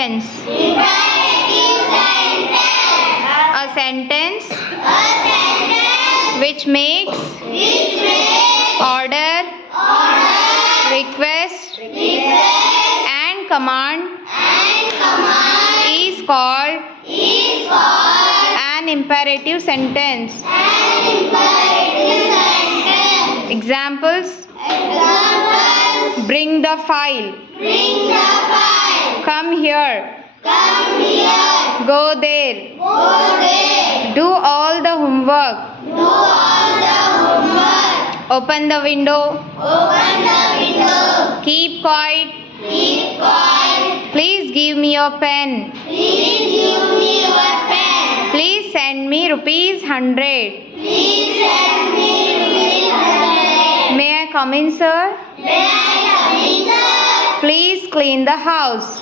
A sentence which makes order, request and command is called an imperative sentence. Examples: bring the file, come here, go there, do all the homework, open the window, keep quiet, please give me your pen, please send me ₹100. May I come in, sir? Please clean the house.